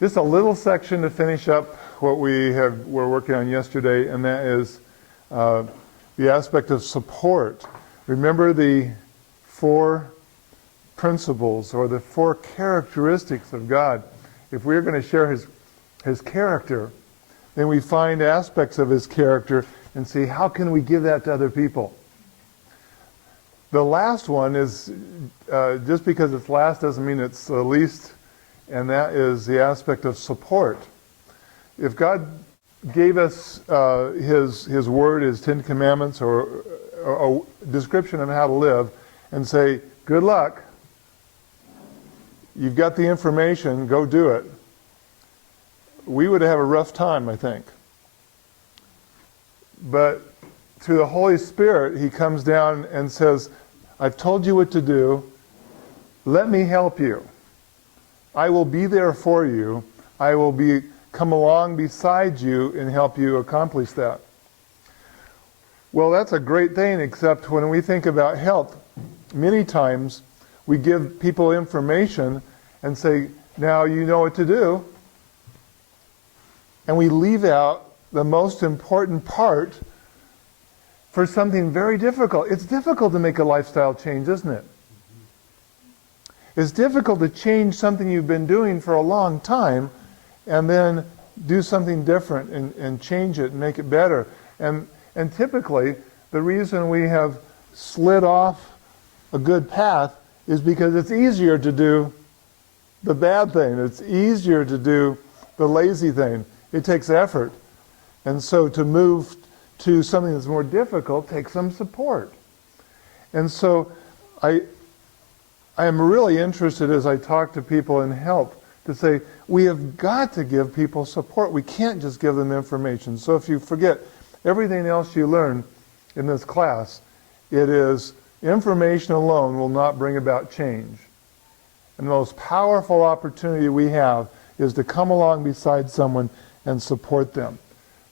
Just a little section to finish up what we're working on yesterday, and that is the aspect of support. Remember the 4 principles or the 4 characteristics of God. If we're going to share his character, then we find aspects of his character and see how can we give that to other people. The last one is, just because it's last doesn't mean it's the least, and that is the aspect of support. If God gave us his word, his 10 commandments, or a description of how to live, and say, good luck, you've got the information, go do it, we would have a rough time, I think. But through the Holy Spirit, he comes down and says, I've told you what to do, let me help you. I will be there for you. I will come along beside you and help you accomplish that. Well, that's a great thing, except when we think about health, many times we give people information and say, now you know what to do. And we leave out the most important part for something very difficult. It's difficult to make a lifestyle change, isn't it? It's difficult to change something you've been doing for a long time and then do something different and change it and make it better. And typically, the reason we have slid off a good path is because it's easier to do the bad thing. It's easier to do the lazy thing. It takes effort. And so to move to something that's more difficult takes some support. And so I am really interested as I talk to people in health to say, we have got to give people support. We can't just give them information. So if you forget everything else you learn in this class, it is information alone will not bring about change. And the most powerful opportunity we have is to come along beside someone and support them.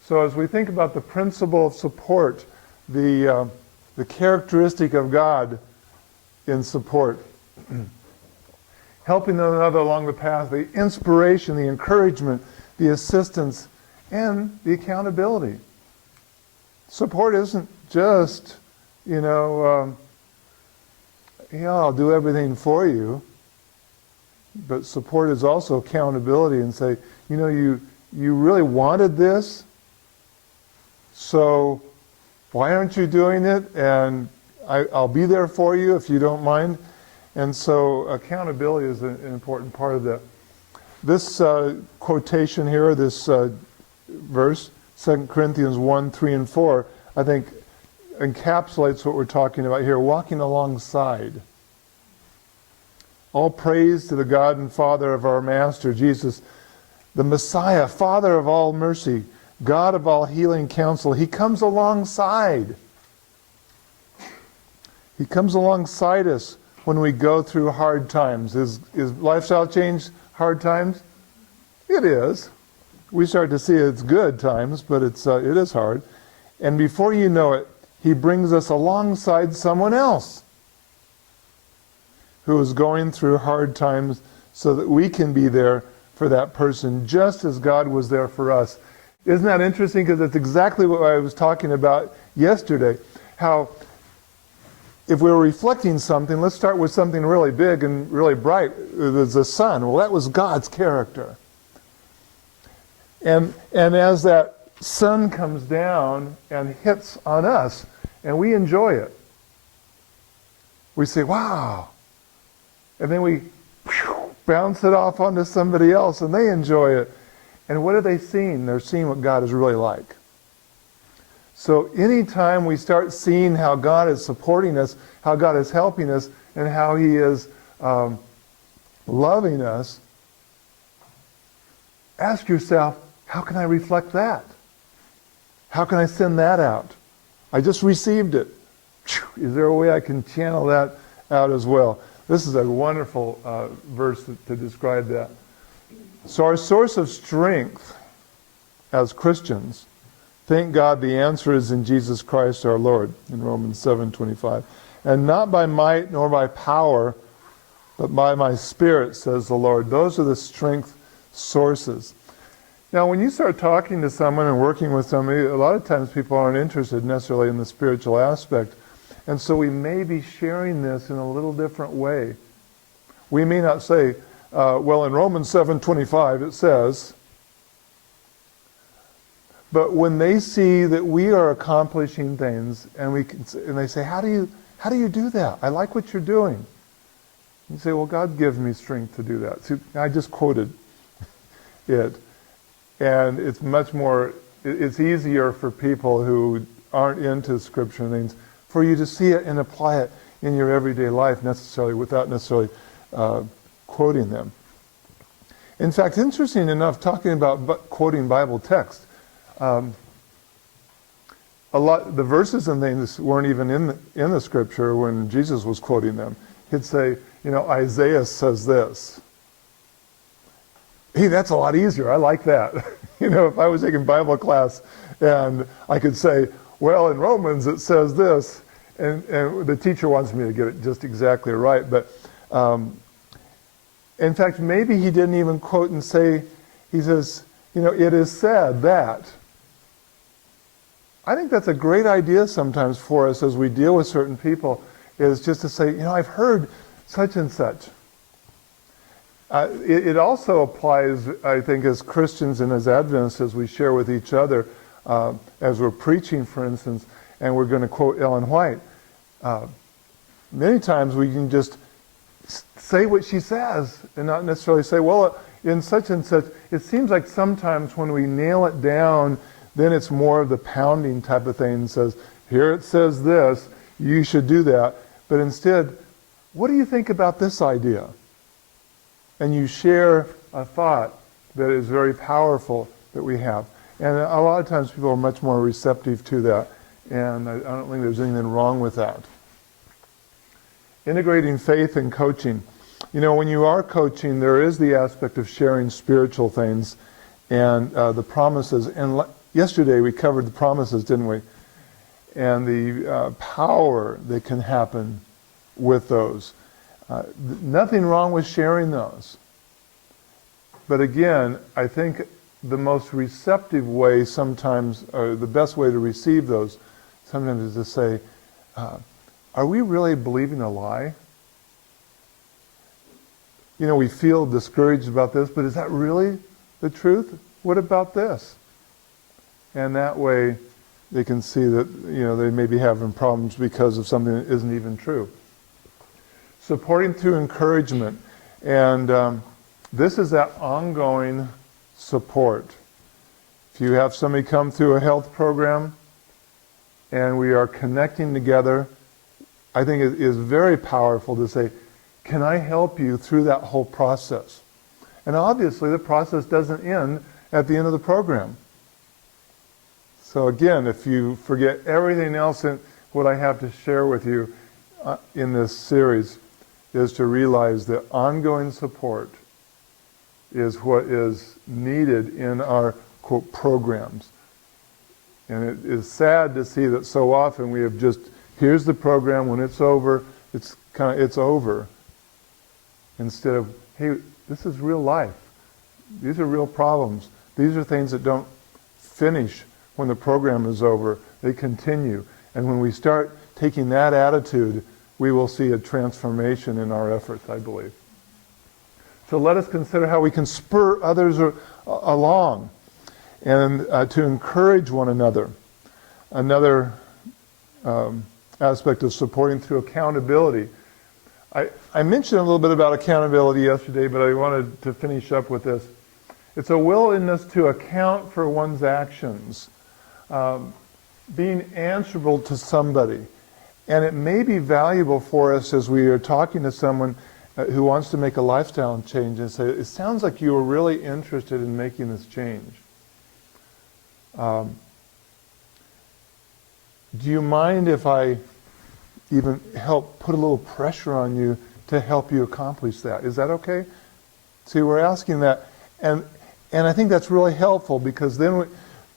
So as we think about the principle of support, the characteristic of God in support, helping one another along the path, the inspiration, the encouragement, the assistance, and the accountability. Support isn't just, I'll do everything for you. But support is also accountability and say, you really wanted this, so why aren't you doing it? And I'll be there for you if you don't mind. And so accountability is an important part of that. This quotation here, this verse, 2 Corinthians 1, 3, and 4, I think encapsulates what we're talking about here, walking alongside. All praise to the God and Father of our Master, Jesus, the Messiah, Father of all mercy, God of all healing counsel. He comes alongside. He comes alongside us when we go through hard times. Is lifestyle change hard times? It is. We start to see it's good times, but it is hard. And before you know it, he brings us alongside someone else who is going through hard times so that we can be there for that person just as God was there for us. Isn't that interesting? Because it's exactly what I was talking about yesterday. How if we were reflecting something, let's start with something really big and really bright. There's the sun. Well, that was God's character. And as that sun comes down and hits on us, and we enjoy it, we say, wow. And then we bounce it off onto somebody else, and they enjoy it. And what are they seeing? They're seeing what God is really like. So anytime we start seeing how God is supporting us, how God is helping us, and how he is loving us, ask yourself, how can I reflect that? How can I send that out? I just received it. Is there a way I can channel that out as well? This is a wonderful verse to describe that. So our source of strength as Christians, thank God the answer is in Jesus Christ our Lord, in Romans 7:25. And not by might nor by power, but by my Spirit, says the Lord. Those are the strength sources. Now, when you start talking to someone and working with somebody, a lot of times people aren't interested necessarily in the spiritual aspect. And so we may be sharing this in a little different way. We may not say, well, in Romans 7:25 it says, but when they see that we are accomplishing things, and they say, how do you do that? I like what you're doing. You say, well, God gives me strength to do that. See, I just quoted it. And it's much more, it's easier for people who aren't into Scripture and things, for you to see it and apply it in your everyday life necessarily, without necessarily quoting them. In fact, interesting enough, talking about quoting Bible text, the verses and things weren't even in the Scripture when Jesus was quoting them. He'd say, Isaiah says this. Hey, that's a lot easier. I like that. If I was taking Bible class and I could say, well, in Romans it says this, and the teacher wants me to get it just exactly right. But in fact, maybe he didn't even quote and say, he says, it is said that. I think that's a great idea sometimes for us as we deal with certain people, is just to say, I've heard such and such. It also applies, I think, as Christians and as Adventists, as we share with each other, as we're preaching, for instance, and we're going to quote Ellen White. Many times we can just say what she says and not necessarily say, well, in such and such. It seems like sometimes when we nail it down, then it's more of the pounding type of thing and says, here it says this, you should do that. But instead, what do you think about this idea? And you share a thought that is very powerful that we have. And a lot of times people are much more receptive to that. And I don't think there's anything wrong with that. Integrating faith and coaching. When you are coaching, there is the aspect of sharing spiritual things and the promises. And yesterday we covered the promises, didn't we? And the power that can happen with those. Nothing wrong with sharing those. But again, I think the most receptive way sometimes, or the best way to receive those, sometimes is to say, are we really believing a lie? We feel discouraged about this, but is that really the truth? What about this? And that way they can see that, they may be having problems because of something that isn't even true. Supporting through encouragement. And this is that ongoing support. If you have somebody come through a health program and we are connecting together, I think it is very powerful to say, can I help you through that whole process? And obviously the process doesn't end at the end of the program. So again, if you forget everything else in what I have to share with you in this series, is to realize that ongoing support is what is needed in our, quote, programs. And it is sad to see that so often we have just, here's the program, when it's over, it's over. Instead of, hey, this is real life. These are real problems. These are things that don't finish when the program is over. They continue. And when we start taking that attitude, we will see a transformation in our efforts, I believe. So let us consider how we can spur others along and to encourage one another. Another aspect of supporting through accountability. I mentioned a little bit about accountability yesterday, but I wanted to finish up with this. It's a willingness to account for one's actions, being answerable to somebody. And it may be valuable for us as we are talking to someone who wants to make a lifestyle change and say, it sounds like you are really interested in making this change. Do you mind if I even help put a little pressure on you to help you accomplish that? Is that okay? See, we're asking that. And I think that's really helpful because then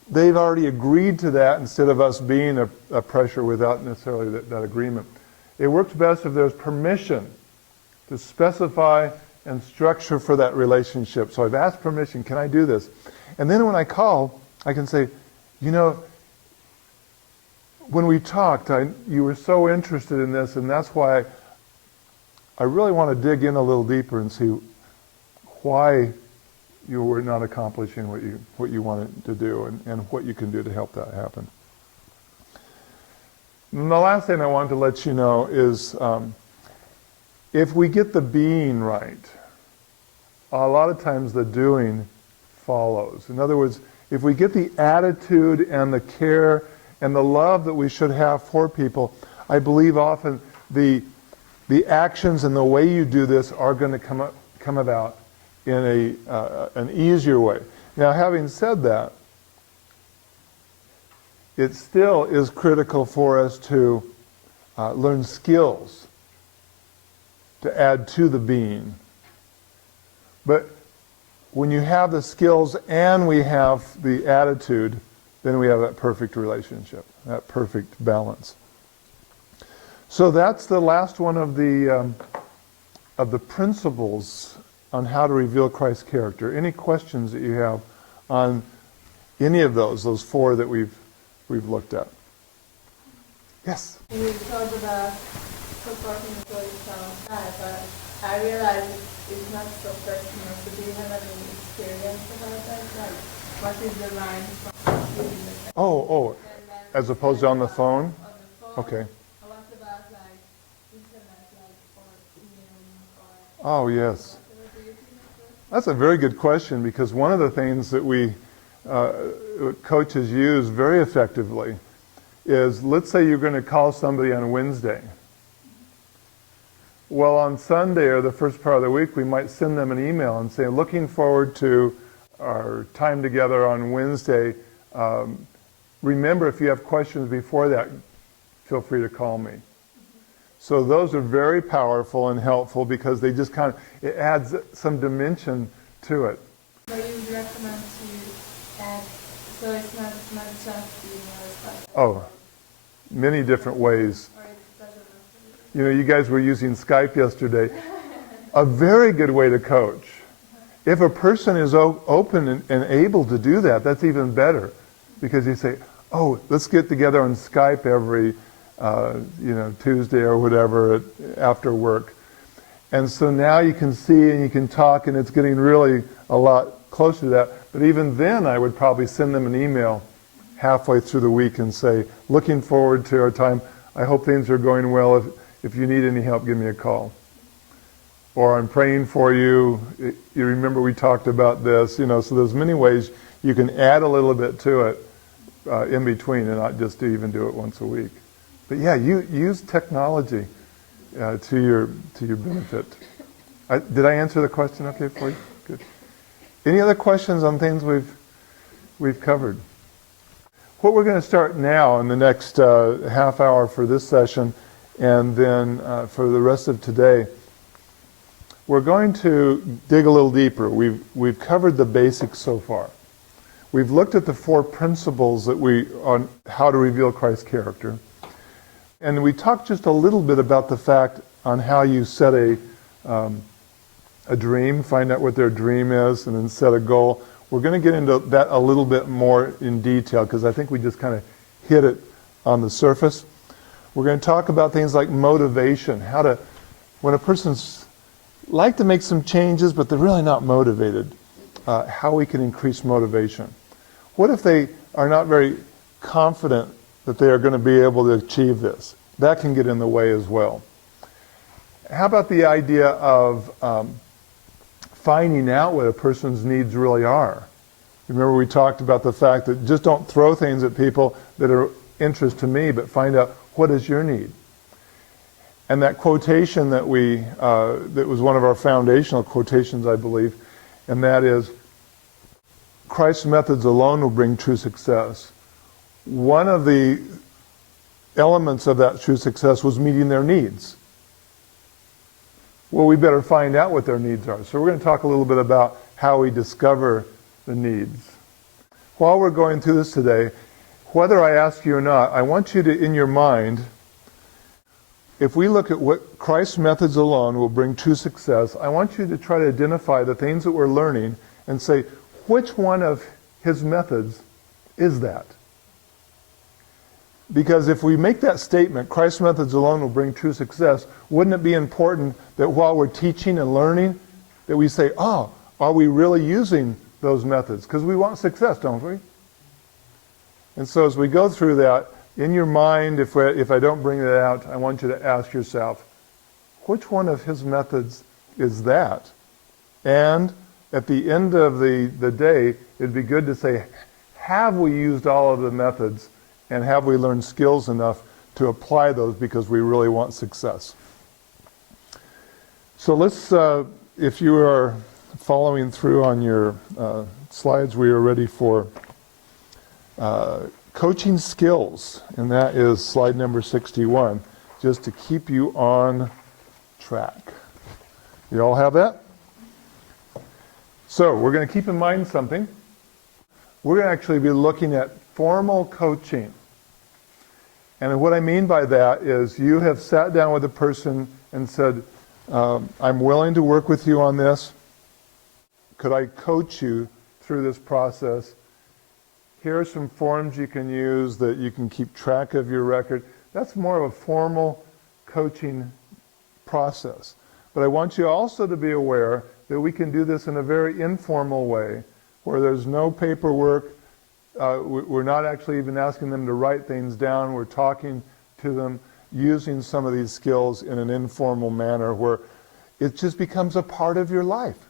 they've already agreed to that instead of us being a pressure without necessarily that agreement. It works best if there's permission to specify and structure for that relationship. So I've asked permission, can I do this? And then when I call, I can say, you know, when we talked, you were so interested in this, and that's why I really want to dig in a little deeper and see why you were not accomplishing what you wanted to do, and what you can do to help that happen. And the last thing I wanted to let you know is if we get the being right, a lot of times the doing follows. In other words, if we get the attitude and the care and the love that we should have for people, I believe often the actions and the way you do this are going to come about in an easier way. Now, having said that, it still is critical for us to learn skills to add to the being. But when you have the skills and we have the attitude, then we have that perfect relationship, that perfect balance. So that's the last one of the principles on how to reveal Christ's character. Any questions that you have on any of those four that we've looked at? Yes? We talked about supporting the sounds bad, but I realize it's not so personal. So do you have any experience about that? Like, what is the line from using the Oh, as opposed to on the phone? On the phone. Okay. What about like internet, like, or emailing, or Oh, yes. whatever? Do you think that's That's a very good question, because one of the things that we coaches use very effectively is, let's say you're going to call somebody on Wednesday. Well, on Sunday or the first part of the week, we might send them an email and say, looking forward to our time together on Wednesday. Remember, if you have questions before that, feel free to call me. So those are very powerful and helpful, because they just it adds some dimension to it. So you would recommend to add, so it's not just email, but Oh, many different ways. or it doesn't have to be. You know, you guys were using Skype yesterday. A very good way to coach. If a person is open and able to do that, that's even better. Because you say, oh, let's get together on Skype every Tuesday or whatever after work. And so now you can see and you can talk, and it's getting really a lot closer to that. But even then, I would probably send them an email halfway through the week and say, looking forward to our time. I hope things are going well. If you need any help, give me a call. Or I'm praying for you. You remember we talked about this. So there's many ways you can add a little bit to it in between, and not just even do it once a week. But yeah, you use technology to your benefit. Did I answer the question okay for you? Good. Any other questions on things we've covered? What we're going to start now in the next half hour for this session, and then for the rest of today, we're going to dig a little deeper. We've covered the basics so far. We've looked at the four principles on how to reveal Christ's character. And we talked just a little bit about the fact on how you set a dream, find out what their dream is, and then set a goal. We're going to get into that a little bit more in detail, because I think we just kind of hit it on the surface. We're going to talk about things like motivation, when a person's like to make some changes, but they're really not motivated, how we can increase motivation. What if they are not very confident that they are going to be able to achieve this? That can get in the way as well. How about the idea of finding out what a person's needs really are? Remember we talked about the fact that just don't throw things at people that are interest to me, but find out, what is your need? And that quotation that that was one of our foundational quotations, I believe, and that is, Christ's methods alone will bring true success. One of the elements of that true success was meeting their needs. Well, we better find out what their needs are. So we're going to talk a little bit about how we discover the needs. While we're going through this today, whether I ask you or not, I want you to, in your mind, if we look at what Christ's methods alone will bring true success, I want you to try to identify the things that we're learning and say, which one of his methods is that? Because if we make that statement, Christ's methods alone will bring true success, wouldn't it be important that while we're teaching and learning, that we say, oh, are we really using those methods? Because we want success, don't we? And so as we go through that, in your mind, if I don't bring it out, I want you to ask yourself, which one of his methods is that? And at the end of the day, it'd be good to say, have we used all of the methods, and have we learned skills enough to apply those because we really want success? So let's, if you are following through on your slides, we are ready for coaching skills, and that is slide number 61, just to keep you on track. You all have that? So we're going to keep in mind something. We're going to actually be looking at formal coaching. And what I mean by that is you have sat down with a person and said, I'm willing to work with you on this. Could I coach you through this process? Here are some forms you can use that you can keep track of your record. That's more of a formal coaching process. But I want you also to be aware that we can do this in a very informal way, where there's no paperwork. We're not actually even asking them to write things down. We're talking to them using some of these skills in an informal manner where it just becomes a part of your life.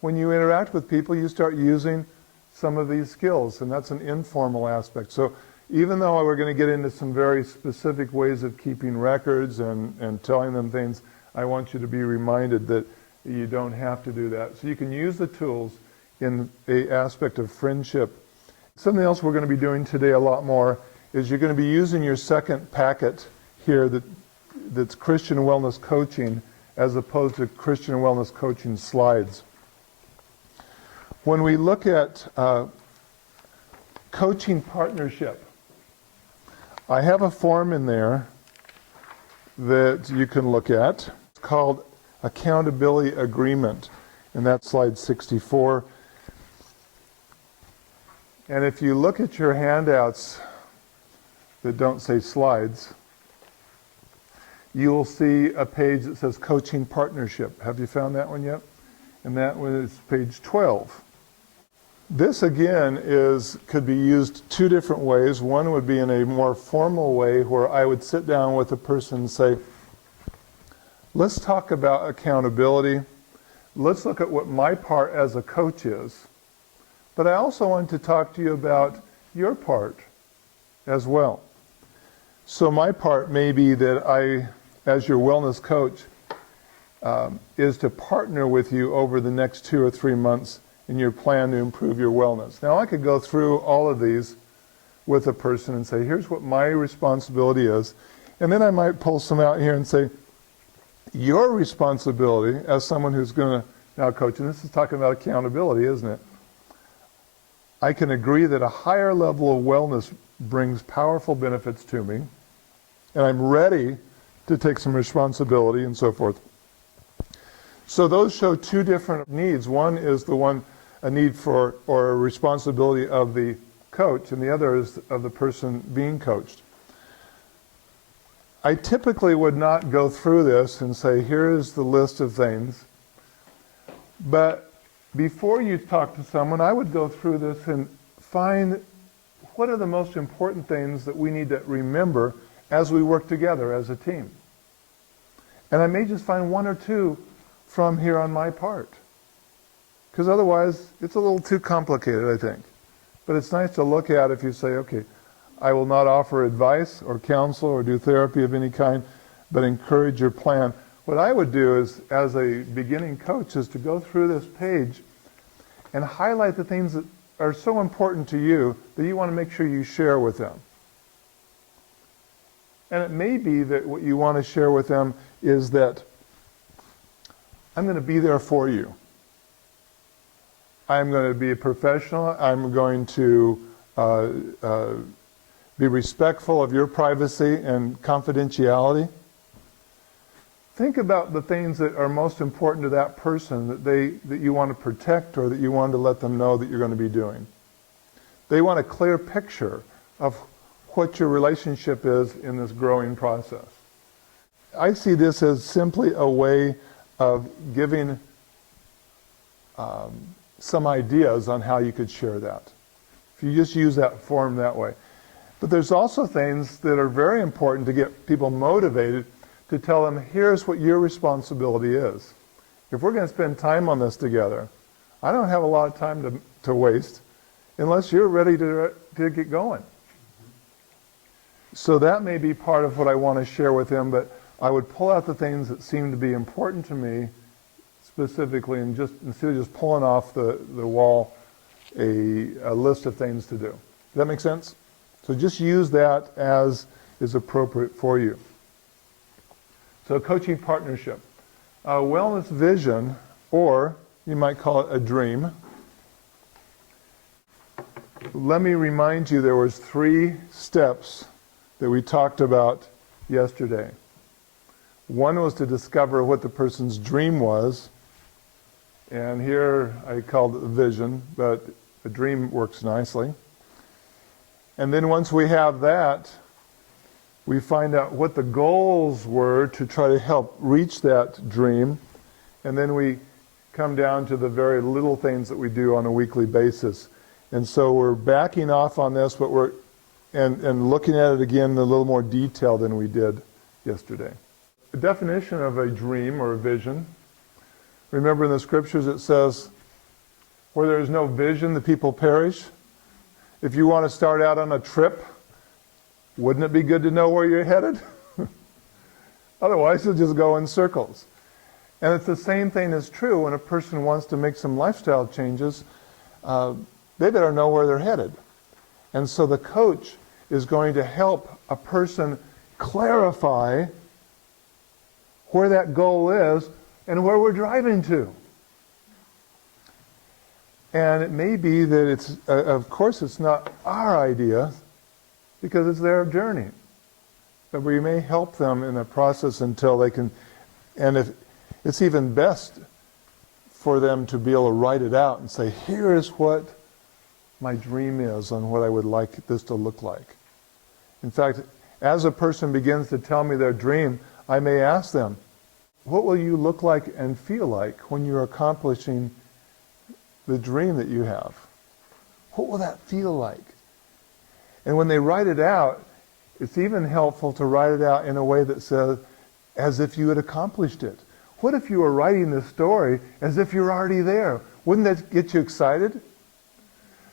When you interact with people, you start using some of these skills, and that's an informal aspect. So even though we're going to get into some very specific ways of keeping records and telling them things, I want you to be reminded that you don't have to do that. So you can use the tools in an aspect of friendship. Something else we're going to be doing today a lot more is you're going to be using your second packet here that's Christian Wellness Coaching as opposed to Christian Wellness Coaching slides. When we look at coaching partnership, I have a form in there that you can look at. It's called Accountability Agreement, and that's slide 64. And if you look at your handouts that don't say slides, you will see a page that says Coaching Partnership. Have you found that one yet? And that one is page 12. This again could be used two different ways. One would be in a more formal way where I would sit down with a person and say, let's talk about accountability. Let's look at what my part as a coach is. But I also want to talk to you about your part as well. So my part may be that I, as your wellness coach, is to partner with you over the next 2 or 3 months in your plan to improve your wellness. Now I could go through all of these with a person and say, here's what my responsibility is. And then I might pull some out here and say, your responsibility as someone who's going to now coach, and this is talking about accountability, isn't it? I can agree that a higher level of wellness brings powerful benefits to me, and I'm ready to take some responsibility and so forth. So those show two different needs. One is a need for or a responsibility of the coach, and the other is of the person being coached. I typically would not go through this and say, here is the list of things. But before you talk to someone, I would go through this and find what are the most important things that we need to remember as we work together as a team. And I may just find 1 or 2 from here on my part. Because otherwise, it's a little too complicated, I think. But it's nice to look at if you say, okay, I will not offer advice or counsel or do therapy of any kind, but encourage your plan. What I would do is, as a beginning coach, is to go through this page and highlight the things that are so important to you that you want to make sure you share with them. And it may be that what you want to share with them is that I'm going to be there for you. I'm going to be a professional. I'm going to be respectful of your privacy and confidentiality. think about the things that are most important to that person that you want to protect or that you want to let them know that you're going to be doing. They want a clear picture of what your relationship is in this growing process. I see this as simply a way of giving some ideas on how you could share that. If you just use that form that way. But there's also things that are very important to get people motivated to tell them, here's what your responsibility is. If we're going to spend time on this together, I don't have a lot of time to waste unless you're ready to get going. So that may be part of what I want to share with them, but I would pull out the things that seem to be important to me specifically, and just instead of just pulling off the wall a list of things to do. Does that make sense? So just use that as is appropriate for you. So coaching partnership. A wellness vision, or you might call it a dream. Let me remind you there was 3 steps that we talked about yesterday. One was to discover what the person's dream was, and here I called it a vision, but a dream works nicely. And then once we have that, we find out what the goals were to try to help reach that dream, and then we come down to the very little things that we do on a weekly basis. And so we're backing off on this, but we're and looking at it again in a little more detail than we did yesterday. The definition of a dream or a vision. Remember in the scriptures it says, where there is no vision, the people perish. If you want to start out on a trip, wouldn't it be good to know where you're headed? Otherwise, you'll just go in circles. And it's the same thing is true when a person wants to make some lifestyle changes. They better know where they're headed. And so the coach is going to help a person clarify where that goal is and where we're driving to. And it may be that it's, of course, it's not our idea because it's their journey. But we may help them in the process until they can, and if it's even best for them to be able to write it out and say, here is what my dream is on what I would like this to look like. In fact, as a person begins to tell me their dream, I may ask them, what will you look like and feel like when you're accomplishing the dream that you have? What will that feel like? And when they write it out, it's even helpful to write it out in a way that says, as if you had accomplished it. What if you were writing this story as if you're already there? Wouldn't that get you excited?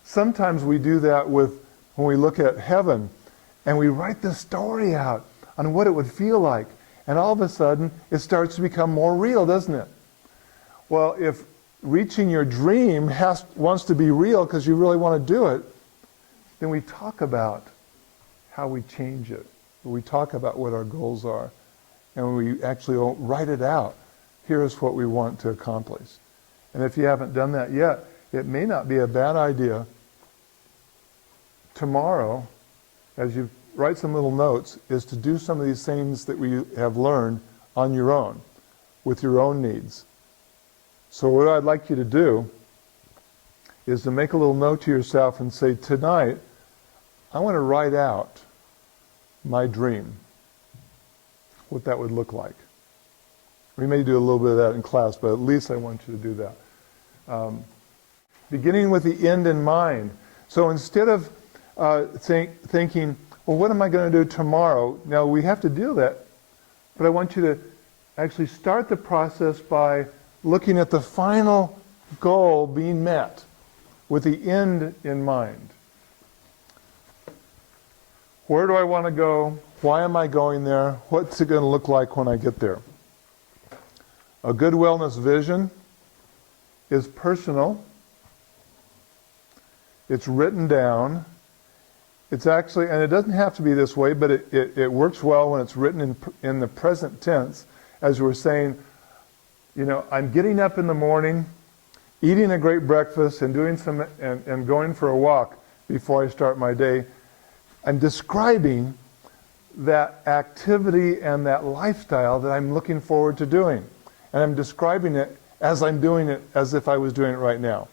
Sometimes we do that when we look at heaven, and we write the story out on what it would feel like. And all of a sudden, it starts to become more real, doesn't it? Well, if reaching your dream wants to be real because you really want to do it, then we talk about how we change it. We talk about what our goals are. And we actually write it out. Here's what we want to accomplish. And if you haven't done that yet, it may not be a bad idea tomorrow, as you write some little notes, is to do some of these things that we have learned on your own, with your own needs. So what I'd like you to do is to make a little note to yourself and say, tonight, I want to write out my dream, what that would look like. We may do a little bit of that in class, but at least I want you to do that. Beginning with the end in mind. So instead of thinking, well, what am I going to do tomorrow? Now, we have to do that, but I want you to actually start the process by looking at the final goal being met with the end in mind. Where do I want to go? Why am I going there? What's it going to look like when I get there? A good wellness vision is personal. It's written down. It's actually, and it doesn't have to be this way, but it works well when it's written in the present tense, as we're saying, you know, I'm getting up in the morning, eating a great breakfast, and doing and going for a walk before I start my day. I'm describing that activity and that lifestyle that I'm looking forward to doing. And I'm describing it as I'm doing it as if I was doing it right now.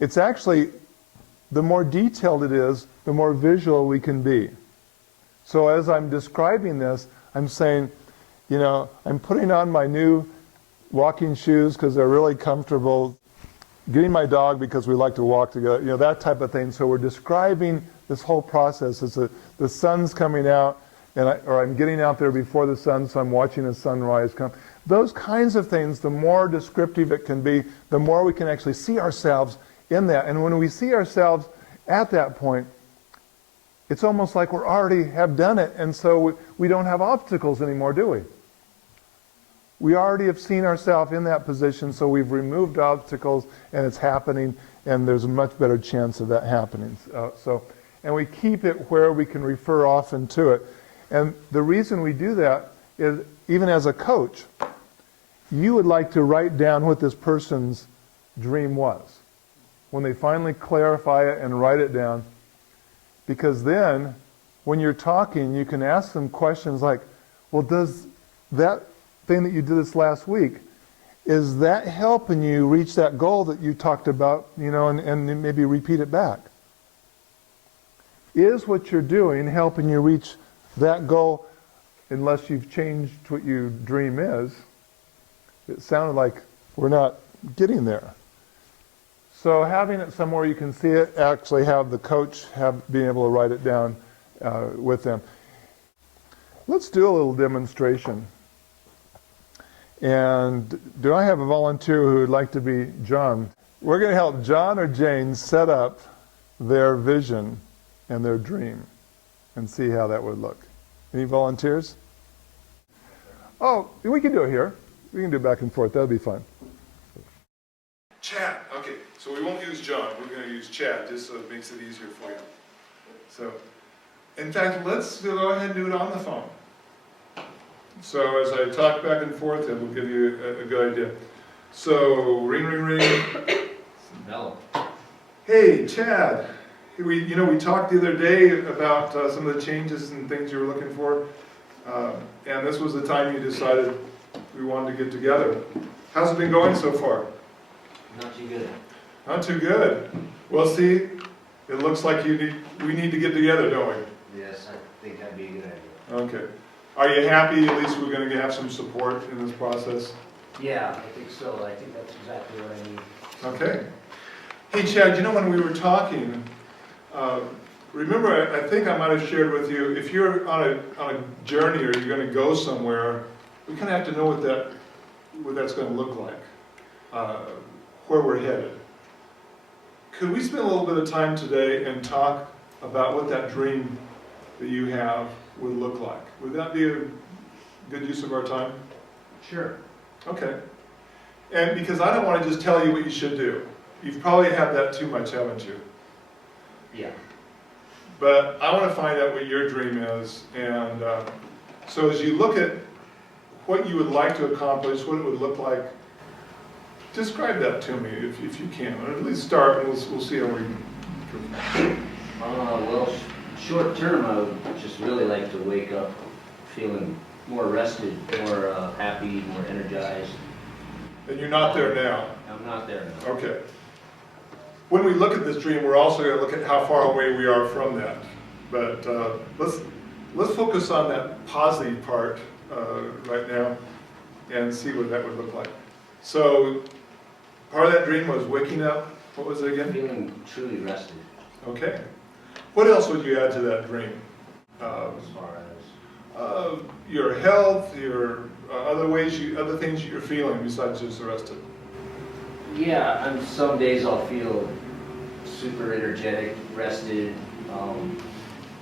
It's actually, the more detailed it is, the more visual we can be. So as I'm describing this, I'm saying, you know, I'm putting on my new walking shoes because they're really comfortable, getting my dog because we like to walk together, you know, that type of thing. So we're describing this whole process. The sun's coming out, or I'm getting out there before the sun, so I'm watching the sunrise come. Those kinds of things, the more descriptive it can be, the more we can actually see ourselves in that. And when we see ourselves at that point, it's almost like we already have done it, and so we don't have obstacles anymore, do we? We already have seen ourselves in that position, so we've removed obstacles, and it's happening, and there's a much better chance of that happening. And we keep it where we can refer often to it. And the reason we do that is, even as a coach, you would like to write down what this person's dream was. When they finally clarify it and write it down, because then, when you're talking, you can ask them questions like, well, does that thing that you did this last week, is that helping you reach that goal that you talked about, you know, and maybe repeat it back? Is what you're doing helping you reach that goal, unless you've changed what your dream is? It sounded like we're not getting there. So having it somewhere you can see it, actually have the coach being able to write it down with them. Let's do a little demonstration. And do I have a volunteer who would like to be John? We're going to help John or Jane set up their vision and their dream and see how that would look. Any volunteers? Oh, we can do it here. We can do it back and forth. That'll be fun. Chad. Okay, so we won't use John. We're going to use Chad, just so it makes it easier for you. So, in fact, let's go ahead and do it on the phone. So as I talk back and forth, it will give you a good idea. So, ring, ring, ring. No. Hey, Chad. We talked the other day about some of the changes and things you were looking for. And this was the time you decided we wanted to get together. How's it been going so far? Not too good. Not too good. Well, see, it looks like we need to get together, don't we? Yes, I think that'd be a good idea. Okay. Are you happy at least we're going to have some support in this process? Yeah, I think so. I think that's exactly what I need. Okay. Hey, Chad, when we were talking, remember, I think I might have shared with you, if you're on a journey or you're going to go somewhere, we kind of have to know what that's going to look like, where we're headed. Could we spend a little bit of time today and talk about what that dream that you have would look like? Would that be a good use of our time? Sure. Okay. And because I don't want to just tell you what you should do. You've probably had that too much, haven't you? Yeah. But I want to find out what your dream is. And so as you look at what you would like to accomplish, what it would look like, describe that to me if you can. Or at least start, and we'll see how we can. Well, short term, I would just really like to wake up feeling more rested, more happy, more energized. And you're not there now? I'm not there now. Okay. When we look at this dream, we're also going to look at how far away we are from that. But let's focus on that positive part right now and see what that would look like. So part of that dream was waking up. What was it again? Feeling truly rested. Okay. What else would you add to that dream? As far as Your health, your other things you're feeling besides just rested. Yeah, some days I'll feel super energetic, rested.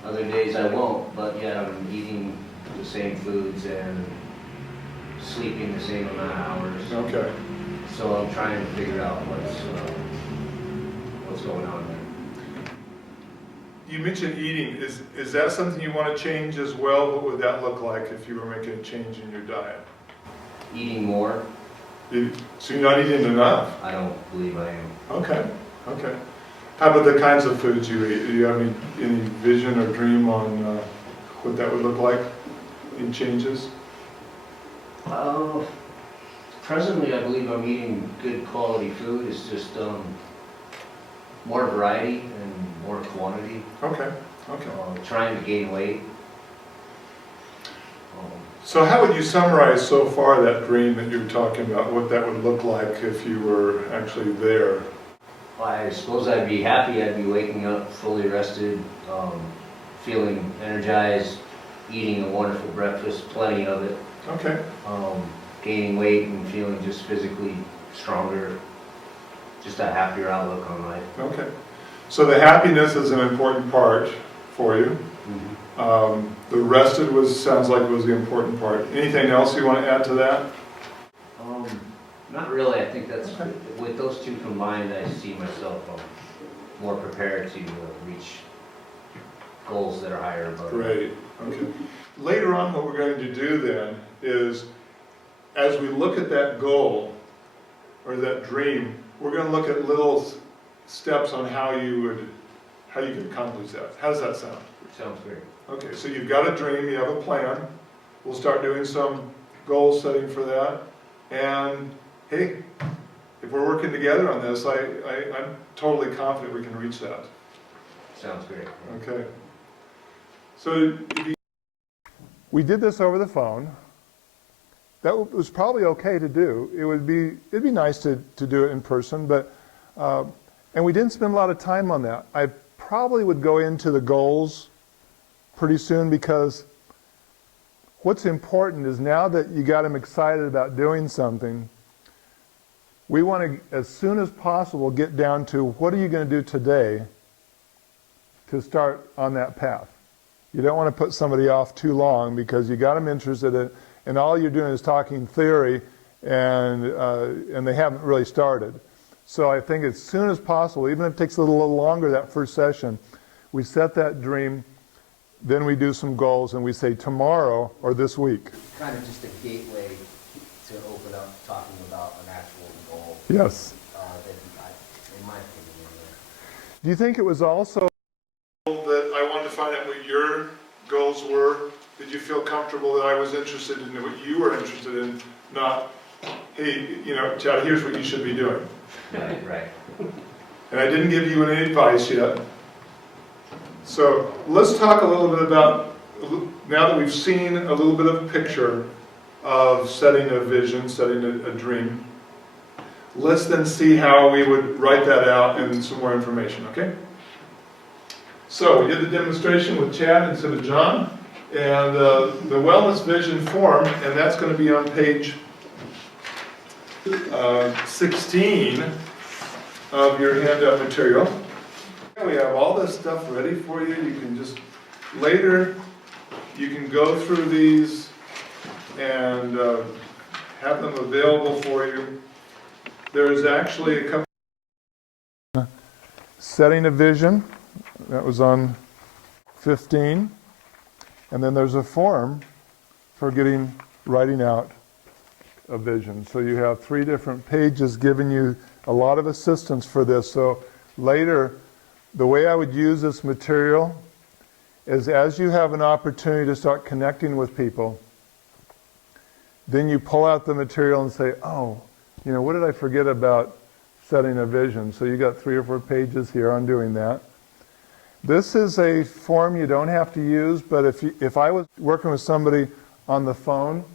Other days I won't, but yeah, I'm eating the same foods and sleeping the same amount of hours. Okay. So I'm trying to figure out what's going on there. You mentioned eating. Is that something you want to change as well? What would that look like if you were making a change in your diet? Eating more. So you're not eating enough? I don't believe I am. Okay. How about the kinds of foods you eat? Do you have any vision or dream on what that would look like? Any changes? Presently, I believe I'm eating good quality food. It's just more variety and more quantity. Okay, okay. Trying to gain weight. So how would you summarize so far that dream that you're talking about, what that would look like if you were actually there? I suppose I'd be happy. I'd be waking up fully rested, feeling energized, eating a wonderful breakfast, plenty of it. Okay. Gaining weight and feeling just physically stronger, just a happier outlook on life. Okay. So the happiness is an important part for you. Mm-hmm. The rested sounds like was the important part. Anything else you want to add to that? Not really. I think that's, okay. With those two combined, I see myself more prepared to reach goals that are higher above. Great. Okay. Later on, what we're going to do then is, as we look at that goal or that dream, we're going to look at little steps on how you can accomplish that. How does that sound? Sounds great. Okay, so you've got a dream, you have a plan. We'll start doing some goal setting for that. And hey, if we're working together on this, I'm totally confident we can reach that. Sounds great. Okay. So we did this over the phone. That was probably okay to do. It'd be nice to do it in person, but and we didn't spend a lot of time on that. I probably would go into the goals pretty soon, because what's important is, now that you got them excited about doing something, we want to, as soon as possible, get down to what are you going to do today to start on that path. You don't want to put somebody off too long, because you got them interested in, and all you're doing is talking theory, and they haven't really started. So I think as soon as possible, even if it takes a little longer that first session, we set that dream, then we do some goals, and we say tomorrow or this week. Kind of just a gateway to open up talking about an actual goal. Yes. In my opinion, anyway. Do you think it was also that I wanted to find out what your goals were? Did you feel comfortable that I was interested in what you were interested in, not, hey, Chad, here's what you should be doing? Right. And I didn't give you any advice yet. So let's talk a little bit about, now that we've seen a little bit of a picture of setting a vision, setting a dream, let's then see how we would write that out in some more information, okay? So we did the demonstration with Chad instead of John, and the wellness vision form, and that's going to be on page 16 of your handout material. We have all this stuff ready for you. You can just, later, you can go through these and have them available for you. There's actually a couple. Setting a vision, that was on 15. And then there's a form for writing out a vision. So you have 3 different pages giving you a lot of assistance for this. So later, the way I would use this material is, as you have an opportunity to start connecting with people, then you pull out the material and say, oh, what did I forget about setting a vision? So you got 3 or 4 pages here on doing that. This is a form you don't have to use, but if I was working with somebody on the phone,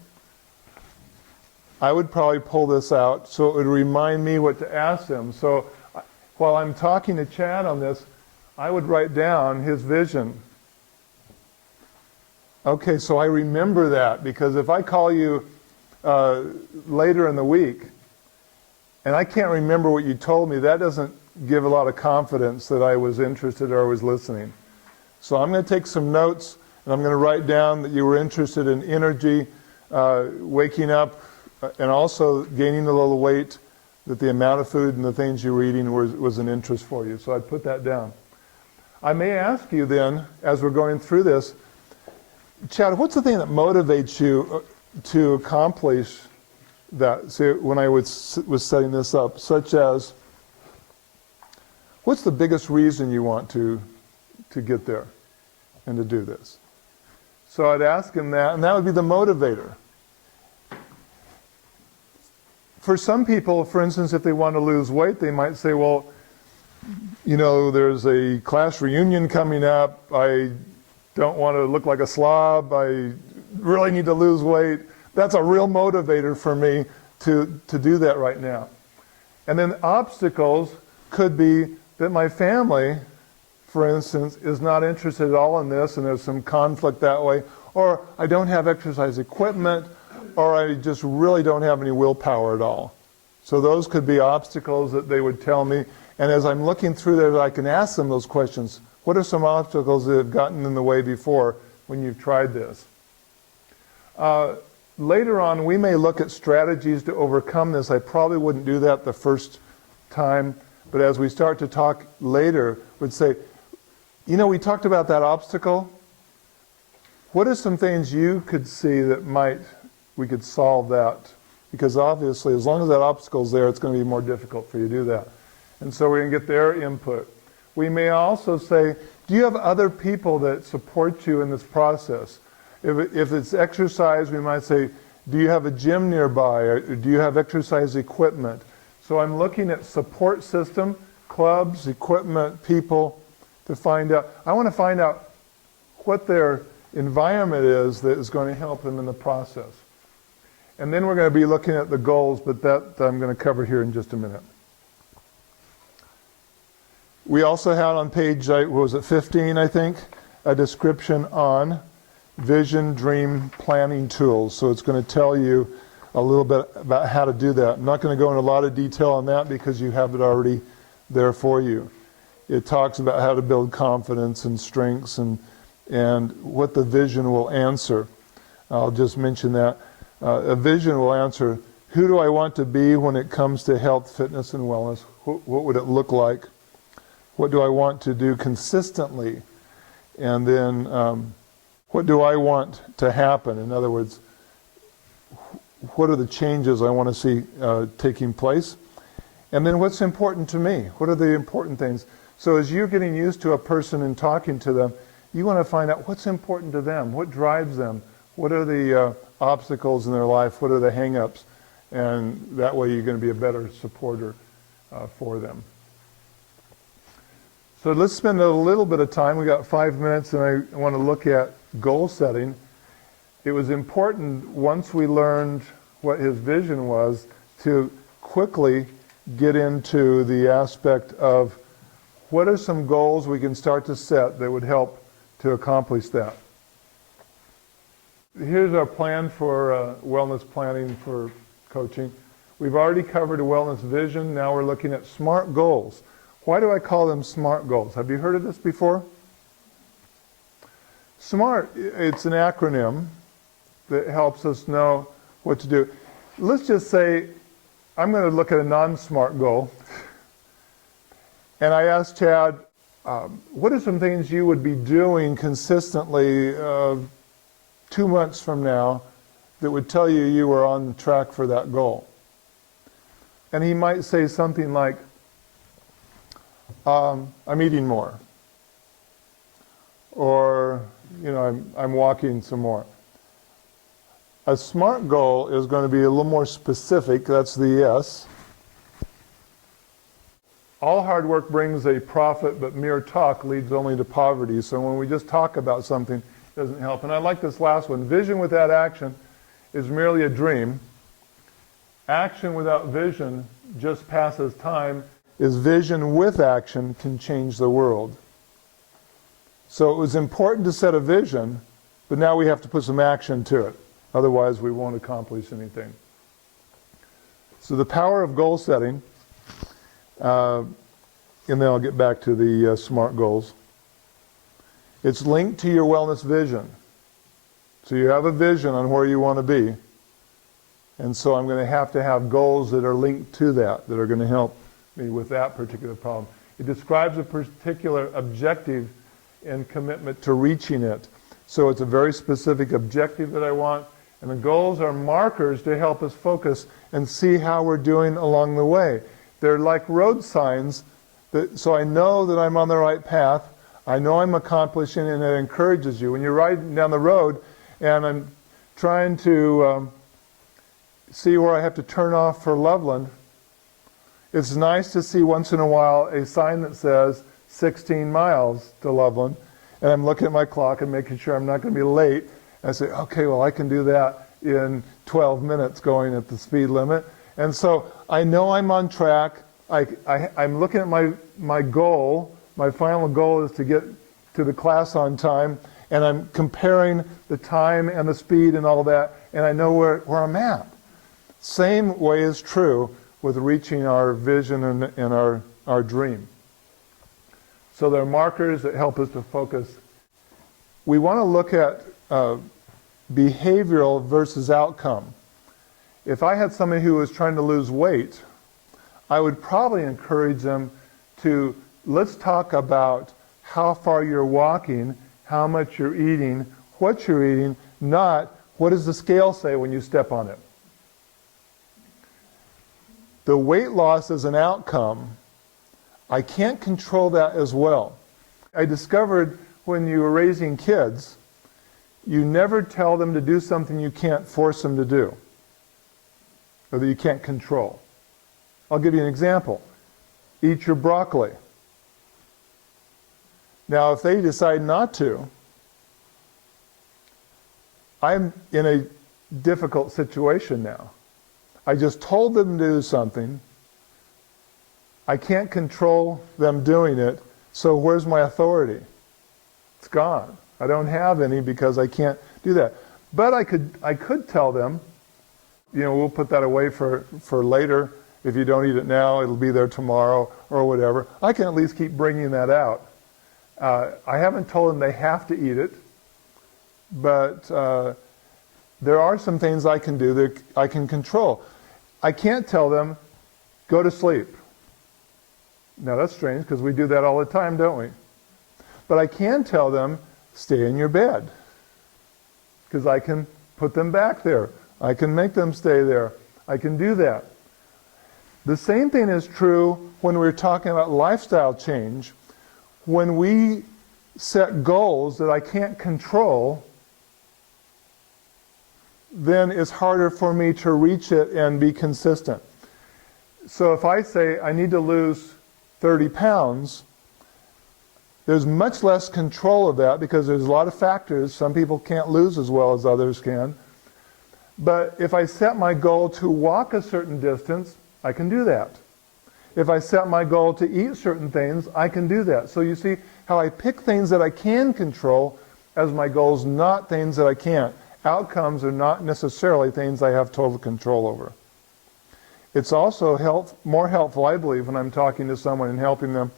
I would probably pull this out so it would remind me what to ask them. So while I'm talking to Chad on this, I would write down his vision. Okay, so I remember that, because if I call you later in the week and I can't remember what you told me, that doesn't give a lot of confidence that I was interested or was listening. So I'm going to take some notes, and I'm going to write down that you were interested in energy, waking up, and also gaining a little weight, that the amount of food and the things you were eating was an interest for you. So I'd put that down. I may ask you then, as we're going through this, Chad, what's the thing that motivates you to accomplish that? See, when I was setting this up, such as, what's the biggest reason you want to get there and to do this? So I'd ask him that, and that would be the motivator. For some people, for instance, if they want to lose weight, they might say, well, you know, there's a class reunion coming up. I don't want to look like a slob. I really need to lose weight. That's a real motivator for me to do that right now. And then obstacles could be that my family, for instance, is not interested at all in this, and there's some conflict that way, or I don't have exercise equipment, or I just really don't have any willpower at all. So those could be obstacles that they would tell me, and as I'm looking through there, I can ask them those questions. What are some obstacles that have gotten in the way before when you've tried this? Later on, we may look at strategies to overcome this. I probably wouldn't do that the first time, but as we start to talk later, would say, you know, we talked about that obstacle. What are some things you could see that we could solve that? Because obviously, as long as that obstacle's there, it's going to be more difficult for you to do that. And so we're going to get their input. We may also say, do you have other people that support you in this process? If it's exercise, we might say, do you have a gym nearby? Or do you have exercise equipment? So I'm looking at support system, clubs, equipment, people, to find out. I want to find out what their environment is that is going to help them in the process. And then we're going to be looking at the goals, but that I'm going to cover here in just a minute. We also had on page, what was it, 15, I think, a description on vision, dream, planning tools. So it's going to tell you a little bit about how to do that. I'm not going to go into a lot of detail on that because you have it already there for you. It talks about how to build confidence and strengths and what the vision will answer. I'll just mention that. A vision will answer, who do I want to be when it comes to health, fitness, and wellness? What would it look like? What do I want to do consistently? And then what do I want to happen? In other words, what are the changes I want to see taking place? And then what's important to me? What are the important things? So as you're getting used to a person and talking to them, you want to find out what's important to them, what drives them, what are the obstacles in their life, what are the hang-ups, and that way you're going to be a better supporter for them. So let's spend a little bit of time. We got 5 minutes, and I want to look at goal setting. It was important, once we learned what his vision was, to quickly get into the aspect of what are some goals we can start to set that would help to accomplish that. Here's our plan for wellness planning for coaching. We've already covered a wellness vision. Now we're looking at SMART goals. Why do I call them SMART goals? Have you heard of this before? SMART, it's an acronym that helps us know what to do. Let's just say I'm going to look at a non-SMART goal. And I asked Chad, what are some things you would be doing consistently 2 months from now that would tell you you were on track for that goal? And he might say something like, I'm eating more. Or, you know, I'm walking some more. A SMART goal is going to be a little more specific. That's the S. All hard work brings a profit, but mere talk leads only to poverty. So when we just talk about something, it doesn't help. And I like this last one. Vision without action is merely a dream. Action without vision just passes time. Is vision with action can change the world. So it was important to set a vision, but now we have to put some action to it. Otherwise, we won't accomplish anything. So the power of goal setting, and then I'll get back to the SMART goals. It's linked to your wellness vision. So you have a vision on where you want to be. And so I'm going to have goals that are linked to that are going to help me with that particular problem. It describes a particular objective and commitment to reaching it. So it's a very specific objective that I want, and the goals are markers to help us focus and see how we're doing along the way. They're like road signs, so I know that I'm on the right path. I know I'm accomplishing, and it encourages you. When you're riding down the road and I'm trying to see where I have to turn off for Loveland, it's nice to see once in a while a sign that says 16 miles to Loveland, and I'm looking at my clock and making sure I'm not going to be late. And I say, okay, well, I can do that in 12 minutes going at the speed limit. And so I know I'm on track. I'm looking at my goal. My final goal is to get to the class on time, and I'm comparing the time and the speed and all that, and I know where I'm at. Same way is true with reaching our vision and our dream. So there are markers that help us to focus. We want to look at behavioral versus outcome. If I had somebody who was trying to lose weight, I would probably encourage them to, let's talk about how far you're walking, how much you're eating, what you're eating, not what does the scale say when you step on it. The weight loss is an outcome. I can't control that as well. I discovered when you were raising kids, you never tell them to do something you can't force them to do, or that you can't control. I'll give you an example. Eat your broccoli. Now, if they decide not to, I'm in a difficult situation now. I just told them to do something. I can't control them doing it, so where's my authority? It's gone. I don't have any because I can't do that. But I could tell them, we'll put that away for later. If you don't eat it now, it'll be there tomorrow or whatever. I can at least keep bringing that out. I haven't told them they have to eat it, but there are some things I can do that I can control. I can't tell them, go to sleep. Now that's strange because we do that all the time, don't we? But I can tell them, stay in your bed, because I can put them back there. I can make them stay there. I can do that. The same thing is true when we're talking about lifestyle change. When we set goals that I can't control, then it's harder for me to reach it and be consistent. So if I say I need to lose 30 pounds, there's much less control of that because there's a lot of factors. Some people can't lose as well as others can. But if I set my goal to walk a certain distance, I can do that. If I set my goal to eat certain things, I can do that. So you see how I pick things that I can control as my goals, not things that I can't. Outcomes are not necessarily things I have total control over. It's also more helpful, I believe, when I'm talking to someone and helping them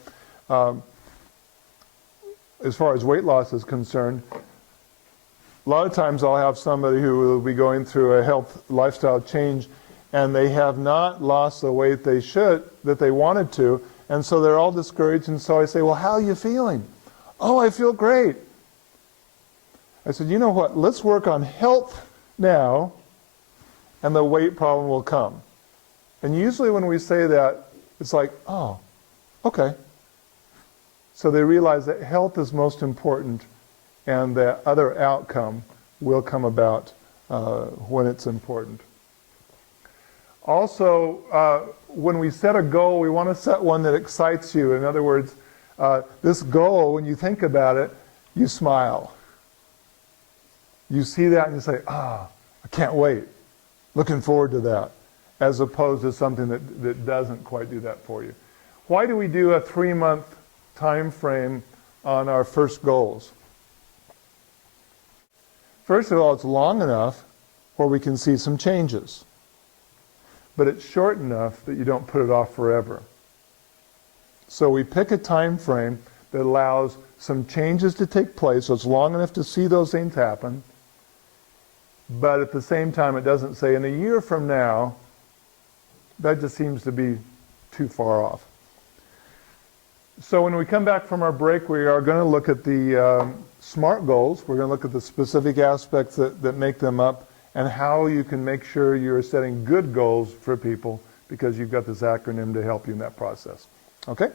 as far as weight loss is concerned. A lot of times I'll have somebody who will be going through a health lifestyle change and they have not lost the weight that they wanted to, and so they're all discouraged, and so I say, well, how are you feeling? Oh, I feel great. I said, you know what, let's work on health now, and the weight problem will come. And usually when we say that, it's like, oh, okay. So they realize that health is most important, and that other outcome will come about when it's important. Also, when we set a goal, we want to set one that excites you. In other words, this goal, when you think about it, you smile. You see that and you say, I can't wait. Looking forward to that. As opposed to something that doesn't quite do that for you. Why do we do a 3-month time frame on our first goals? First of all, it's long enough where we can see some changes. But it's short enough that you don't put it off forever. So we pick a time frame that allows some changes to take place, so it's long enough to see those things happen, but at the same time it doesn't say in a year from now. That just seems to be too far off. So when we come back from our break, we are going to look at the SMART goals. We're going to look at the specific aspects that make them up and how you can make sure you're setting good goals for people because you've got this acronym to help you in that process. Okay?